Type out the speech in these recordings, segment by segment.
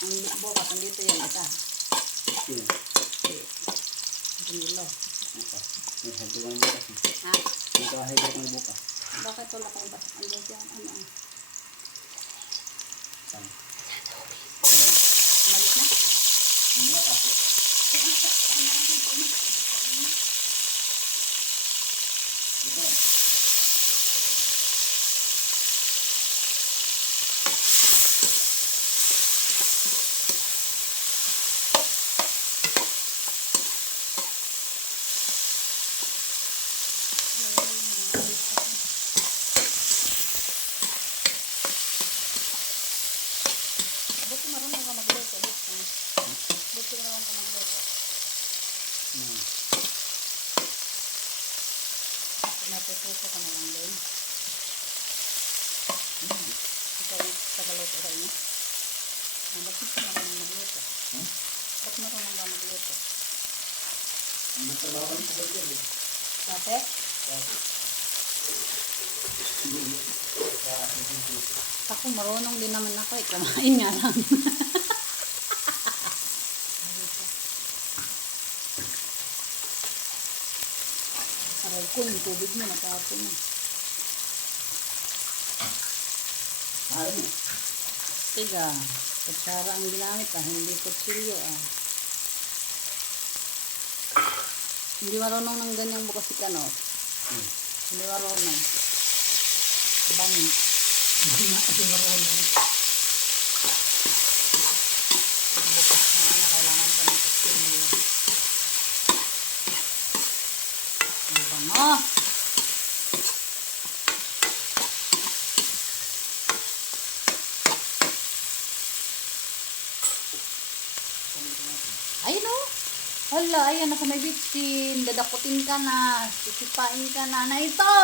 Ang bukas, andito yan isa. Sino? Danilo. Bukas. May hado lang bukas. Ha? May kahit ang bukas. Bakit wala kayong basak? Andyan siya, ano? Saan? Umalis na? Hindi na kasi. Ito. Buti marunong ka magluto. Buti marunong ka magluto. Natututo ka na lang din. Ikaw yung tagaluto rin niya. Ba't ka marunong magluto? Ba't marunong ka magluto? Matrabaho ko sa dyan eh. Dati? Ako marunong din naman ako eh. Kumain nga lang. Aray ko, yung tubig mo natapon na. Ayaw mo. Tiga, kutsara ang ginamit hindi kutsilyo Hindi marunong ng ganyang bukas si Kanot. Hindi marunong. Bani. Hindi marunong. Bukas na kailangan pa ng kutsilyo. Ang bango. Ayun o. Hala, ayan, nasa may bitsin. Dadakutin ka na. Sisipain ka na. Na ito!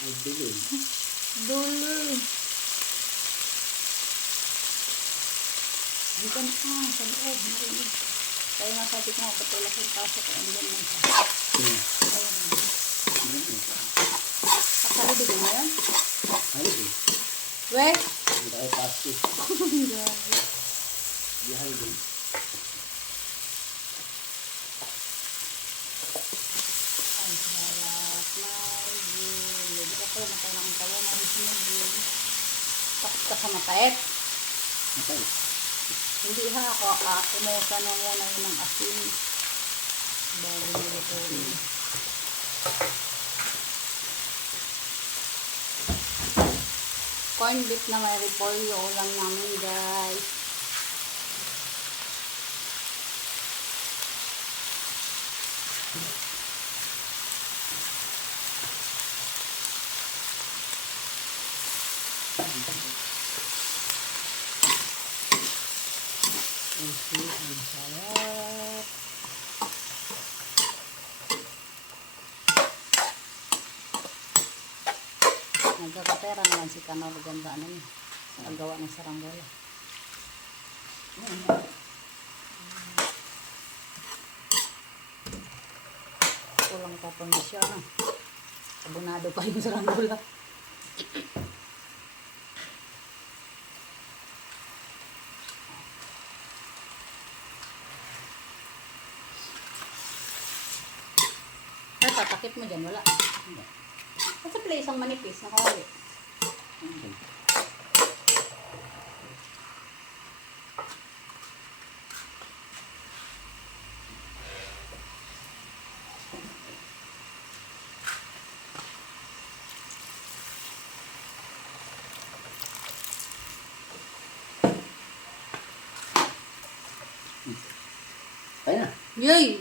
Ay, bilin. Dulo. Hindi ka na sa loob. Marinig. Kaya nga sabi ko nga, patulak yung pasok. Andyan lang siya. Ayun. Nakalibig mo yan? Halibig. Weh? Hindi tayo pasti. Grabe. Di halibig. Ang harap na yun. Hindi ka po matailang tawa na rin sinagin. Takot ka sa mapait. Matay. Hindi ha ako. Umusa na muna yun ng asin. Bago nilutuin. Corn beef na may repolyo. Ulam namin guys. Ang sarap. Nagkakapera naman si Kanor. Ganda ano niya. Nagawa ng saranggola. Kulang tapon na siya. Abonado pa yung saranggola. Ay, tatakip mo dyan. Wala. Kasi pala isang manipis. Nakawali. Kaya na. Yay!